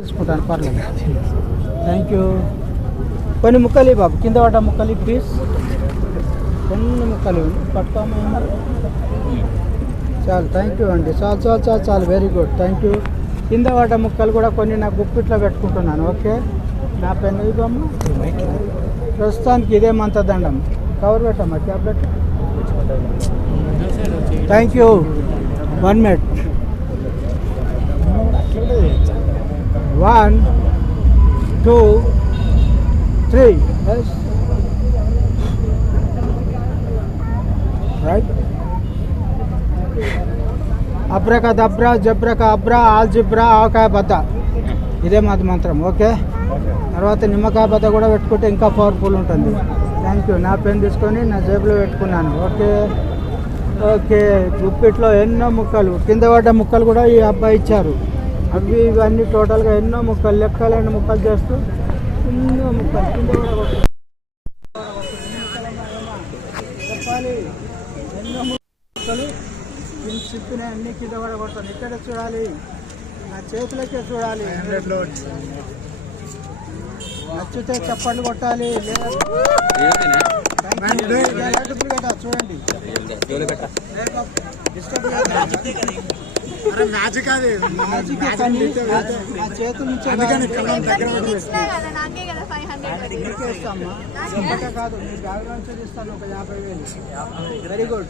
తీసుకుంటాను పర్లేదు. Thank you కొన్ని ముక్కలు బాబు. కింద పడ్డ ముక్కలు ప్లీజ్ కొన్ని ముక్కలు పట్టుకోమా చాలు. థ్యాంక్ యూ అండి. చాలు చాలు చాలు చాలు. వెరీ గుడ్ థ్యాంక్ యూ కింద పడ్డ ముక్కలు కూడా కొన్ని నా గుప్పిట్లో పెట్టుకుంటున్నాను. ఓకే నా పెన్ ఇవ్వమ్మా ప్రస్తుతానికి ఇదే మంత దండం కవర్ పెట్టమ్మా. Tablet thank you one minute One, two, three. Yes. Right. Abracadabra జబ్రక అబ్రా ఆల్జిబ్రా ఆవకాయ బద్ద ఇదే మాది మంత్రం ఓకే? తర్వాత నిమ్మకాయ బద్ద కూడా పెట్టుకుంటే ఇంకా పవర్ఫుల్ ఉంటుంది. థ్యాంక్ యూ నా పెన్ తీసుకొని నా జేబులో పెట్టుకున్నాను ఓకే? ఓకే. గుప్పిట్లో ఎన్నో ముక్కలు కింద పడ్డ ముక్కలు కూడా ఈ అబ్బాయి ఇచ్చారు. అవి ఇవన్నీ టోటల్గా ఎన్నో ముక్కలు లెక్కలేని ముక్కలు చేస్తూ ఎన్నో ముక్కలు కింద కూడా చెప్పాలి. ఎన్నో ముక్కలు చెప్పిన అన్ని కింద కూడా కొడతాను ఇక్కడ చూడాలి? నా చేతులకే చూడాలి. నచ్చితే చప్పట్లు కొట్టాలి. లేదా చూడండి మ్యాజిక్ అది మ్యాజిక్ చేతుల నుంచి అందుకని దగ్గర ఫైవ్ హండ్రెడ్ కాదు మీ బ్యాగ్ ఇస్తాను ఒక యాభై వేలు వెరీ గుడ్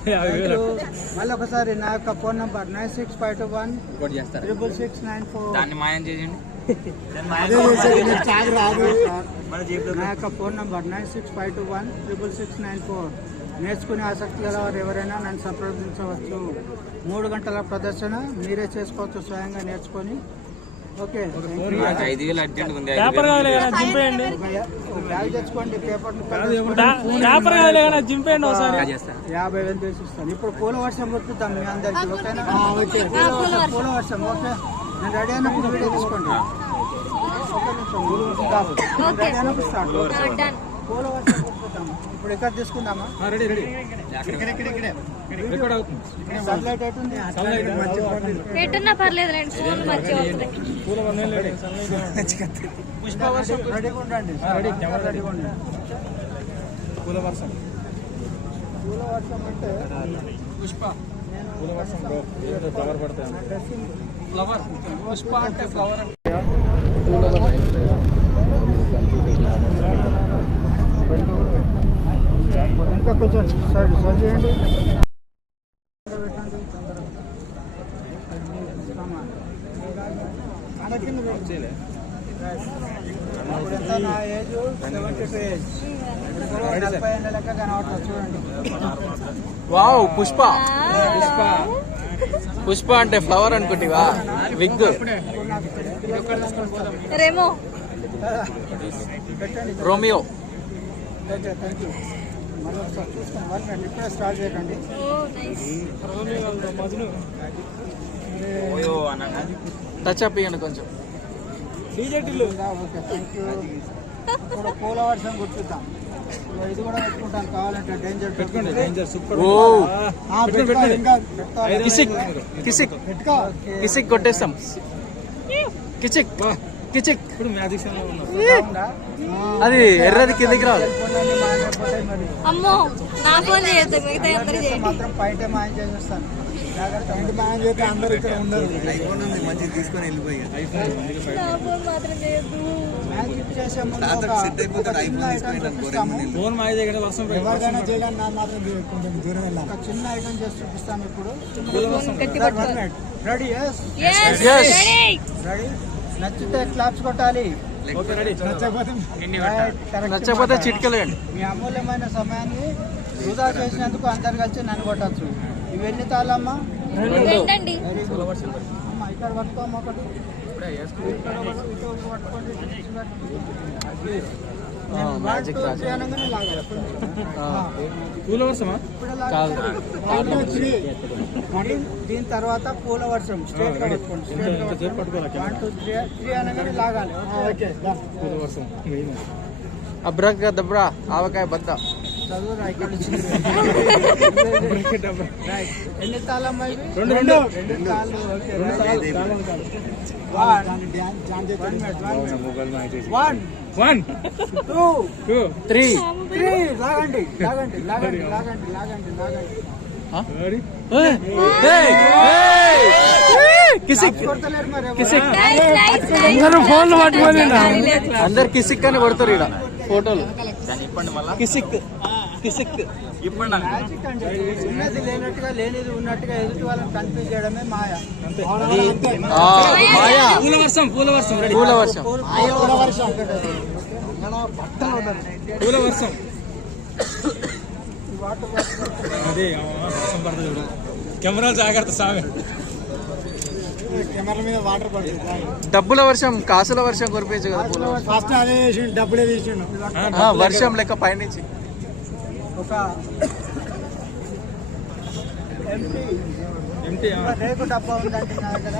మళ్ళీ ఒకసారి నా యొక్క phone number nine six five two one triple six nine four దాన్ని మాయం చేయండి. నా యొక్క phone number nine six five two one triple six nine four. నేర్చుకునే ఆసక్తి గల వారు ఎవరైనా నన్ను సంప్రదించవచ్చు. మూడు గంటల ప్రదర్శన మీరే చేసుకోవచ్చు స్వయంగా నేర్చుకొని. ఓకే ఐదు వేలు అర్జెంట్ ఉంది పేపర్ కావాలి కదా జింపేయండి బ్యాగ్ తెచ్చుకోండి పేపర్ పేపర్ కావాలి కదా జింపేయండి ఒకసారి. చేస్తాను యాభై వేలు చేసి ఇస్తాను ఇప్పుడు పూల వర్షం కొట్టుతాం మీ అందరికి? ఓకేనా? పూల వర్షం ఓకే. నేను రెడీ అయినప్పుడు వీడియో తీసుకోండి. రెడీ అయినప్పుడు స్టార్ట్. ఇప్పుడు ఇక్కడ తీసుకుందామా? Ready ready. సన్లైట్ పెట్టున్నా ఫోన్ మంచిగా వస్తున్నాయి పూల వన్ రెడీ పుష్ప వర్షం రెడీగా ఉండండి. రెడీ రెడీగా ఉండండి. పూల వర్షం. పూల వర్షం అంటే పుష్ప. పూల వర్షం ఫ్లవర్ పడతాయి ఫ్లవర్ పుష్ప అంటే. ఫ్లవర్ ఇంకా కొంచెం సైడ్ సైడ్ చేయండి నా ఏజ్ సెవెంటీ టూ ఏజ్ నలభై ఏళ్ళ లెక్క కనబడుతుంది చూడండి వావ్ పుష్ప పుష్ప పుష్ప అంటే ఫ్లవర్ అనుకుంటివా? Wig. Remo. Romeo. Touch up ఇవ్వండి కొంచెం. డీజెటిల్లు ఇంకా ఓకే థ్యాంక్ యూ ఇప్పుడు పూల వర్షం గుర్తుద్దాం ఇదిగో ఇది కూడా పెట్టుకుంటాం కావాలంటే డేంజర్ పెట్టుకోండి డేంజర్ సూపర్ ఓ పెట్టుకోండి ఇంకా పెట్టాలి కిసిక్ కిసిక్ పెట్టుకో. కిసిక్ కొట్టేస్తాం. కిచిక్ కిచిక్ ఇప్పుడు మ్యాజిక్లో ఉన్నాం బాగుందా? అది ఎర్రది కిందికి రావాలి. అమ్మో నా ఫోన్ చేయొద్దు మిగతా అందరూ చేస్తే చేయండి. మాత్రం పైటే మాయం చేసేస్తాను. ఫోన్ మాయ ఎవరికైనా చేయాలని నా మాత్రం చే- కొంచెం దూరం వెళ్ళాలి. ఒక చిన్న ఐటమ్ చేసి చూపిస్తాము ఇప్పుడు. రెడీ నచ్చితే క్లాప్స్ కొట్టాలి. నచ్చకపోతే. చిట్కలేండి మీ అమూల్యమైన సమయాన్ని వృధా చేసినందుకు అందరు కలిసి నన్ను కొట్టచ్చు. ఇవి ఎన్ని తాళమ్మా రెండండి అమ్మా ఇక్కడ పట్టుకోమ్మా ఒకటి. పూల వర్షమా. దీని- తర్వాత పూల వర్షం. స్ట్రేట్గా త్రీ త్రీ అనగానే లాగాలి. ఓకే పూల వర్షం. అబ్రక దబ్రా ఆవకాయ బద్ద. ఇక్కడ ఎన్ని రెండు రెండు రెండు. తాళ్ళు okay. One one two two three three లాగండి లాగండి లాగండి లాగండి లాగండి లాగండి. పట్టుకొని గాలి లేదు. అందరు కిసిక్ అని కొడతారు ఇక్కడ ఫోటోలు కిసిక్ కిసిక్. మ్యాజిక్ అండి. ఉన్నది లేనట్టుగా లేనిది ఉన్నట్టుగా ఎదుటి వాళ్ళని కన్ఫ్యూజ్ చేయడమే మాయ. ఆ, మాయా. పూల వర్షం పూల వర్షం పూల వర్షం. కూడా వర్షం. పూల వర్షం. అదే వర్షం పడుతుంది చూడు. కెమెరా జాగ్రత్త సామె కెమెరా మీద వాటర్ పడుతుంది డబ్బుల వర్షం కాసుల వర్షం కురిపించు కదా పూల. వర్షం. ఫస్ట్ అదే చేసిండు డబ్బులే తీసిండు. ఆ, వర్షం లెక్క పైనుంచి. ఒక రేకు డబ్బా ఉందండి నా దగ్గర.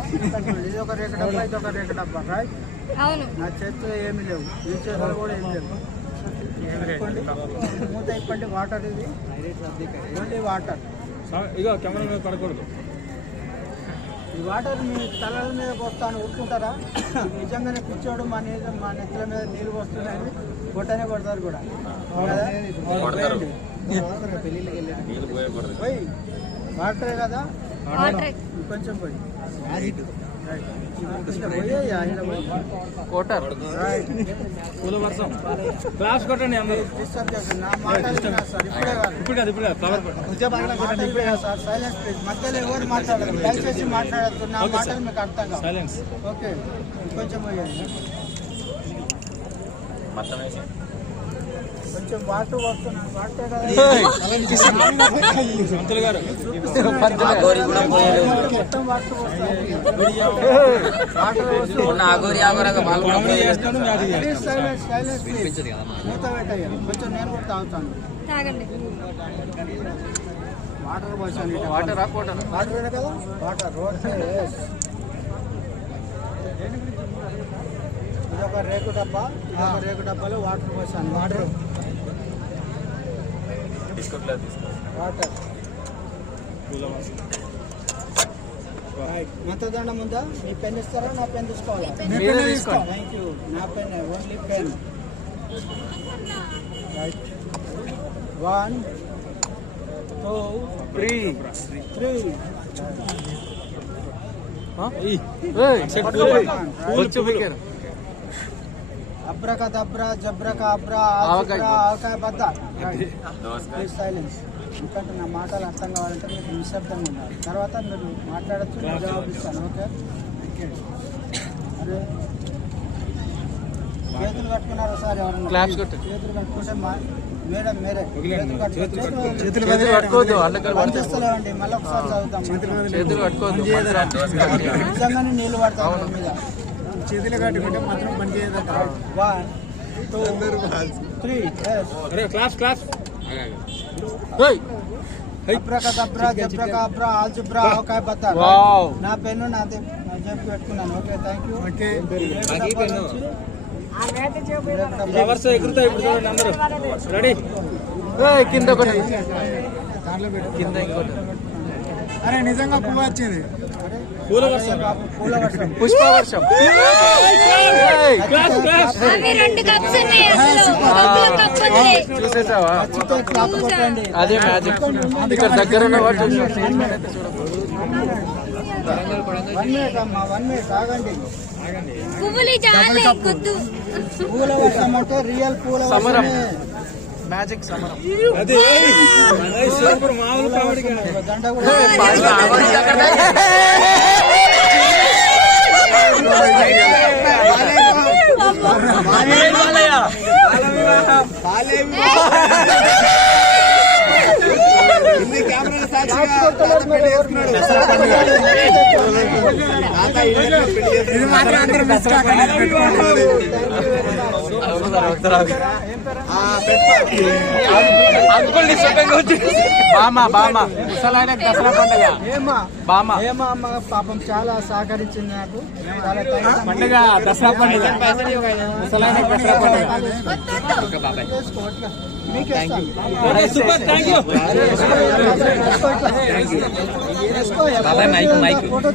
ఇది ఒక రేకు డబ్బా ఇది ఒక రేకు డబ్బా రైట్ అవును. నా చేతిలో ఏమీ లేవు. ఈ చేతిలో కూడా ఏమి లేవు. మూత ఇప్పండి వాటర్ ఇది. ఓన్లీ వాటర్ ఇగో కెమెరా మీద పడకూడదు. ఈ వాటర్ మీ తలల మీద పోస్తాను ఊరుకుంటారా? నిజంగానే కూర్చోడు మా నీళ్ళ మా నెత్తుల మీద నీళ్ళు పోస్తున్నాయని కొట్టనే కొడతారు కూడా. వాటరే కదా? వాటర్. కొంచెం పోయి. కోటర్. పూల వర్షం. క్లాస్ కొట్టండి అందరూ. ఇప్పుడే కాదు ఇప్పుడు కాదు ఇప్పుడు కాదు కవర్ మాటలు వినాలి సార్. సైలెన్స్ ప్లీజ్ మధ్యలో ఎవరు మాట్లాడదు దయచేసి మాట్లాడద్దు. నా ఓకే, మాటలు మీకు అర్థం కావు. సైలెన్స్ ఓకే కొంచెం పోయండి కొంచెం వస్తున్నాను మొత్తం కొంచెం నేను కూడా తాగుతాను. తాగండి. వాటర్ పోసాను. వాటరా వాటర్ కదా? వాటర్ ఓకే ఇది ఒక రేకు డబ్బా. రేకు డబ్బాలో వాటర్ పోసాను. వాటర్ వాటర్ పూల వర్షం మంతదండం ఉందా మీ పెన్ ఇస్తారా? నా పెన్ తీసుకోవాలా? థ్యాంక్ యూ నా pen only pen one two three three బిగ్గర. అబ్రక దబ్రా జబ్రక అబ్రా ఆవకాయ బద్ద. సైలెన్స్ ఎందుకంటే నా మాటలు అర్థం కావాలంటే మీకు నిశ్శబ్దంగా ఉండాలి. తర్వాత మీరు మాట్లాడచ్చు జవాబిస్తాను ఓకే? అరే. చేతులు కట్టుకున్నారా సార్ ఎవరన్నా. చేతులు కట్టుకుంటే మా మేడం మీరే. చేతులు కట్టుకో- చేతులు చేతులు చేతులు పట్టుకోవద్దు అల్లకలు పని పడతాయి. చేస్తలేవండి. మళ్ళీ ఒకసారి చదువుతాం నిజంగానే నీళ్ళు పడతాం మీద. చేతిలో కట్టుకుంటే మాత్రం పని చేయదట వన్ టూ త్రీ అరే క్లాస్ క్లాస్ అబ్రకదబ్రా జబ్రకాబ్రా ఆల్జిబ్రా ఆవకాయ బత్తారు వావ్ నా పెన్ను నా దే- నా జేబు పెట్టుకున్నాను okay thank you okay flowers ఎగురుతాయి ఇప్పుడు చూడండి అందరూ రెడీ ఏయ్, కింద ఒకటి దాంట్లో పెట్టు కింద ఇంకోటి అరే నిజంగా పువ్వు వచ్చింది. పుష్ప వర్షం. చూసేసావా? అదే మ్యాజిక్. ఇక్కడ దగ్గర ఉన్న పూల వర్షం అంటే రియల్ పూల సమరం. మ్యాజిక్ సమరం అదే సూపర్ బామా బామా. ముసలాయన దసరా పండుగ. ఏమా? బామా. ఏమా అమ్మ పాపం చాలా సహకరించింది నాకు. పండుగ దసరా పండుగ. ముసలాయన దసరా పండుగ. వేసుకో, సూపర్ మైక్, మైక్. ఫోటో